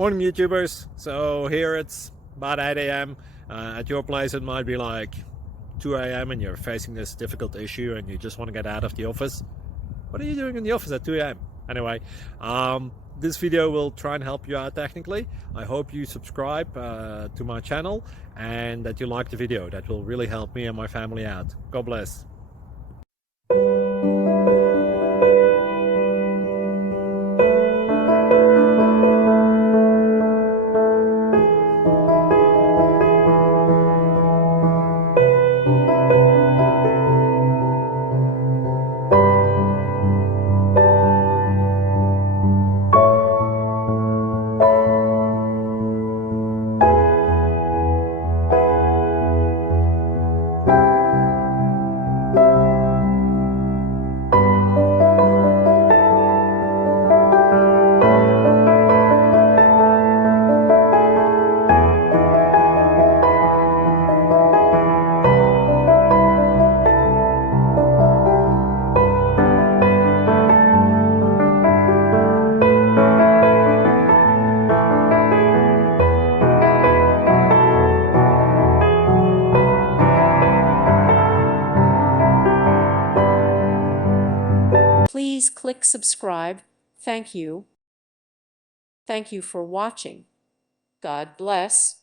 Morning YouTubers. So here it's about 8 a.m. At your place it might be like 2 a.m. and you're facing this difficult issue and you just want to get out of the office. What are you doing in the office at 2 a.m.? Anyway, this video will try and help you out technically. I hope you subscribe to my channel and that you like the video. That will really help me and my family out. God bless. Please click subscribe. Thank you. Thank you for watching. God bless.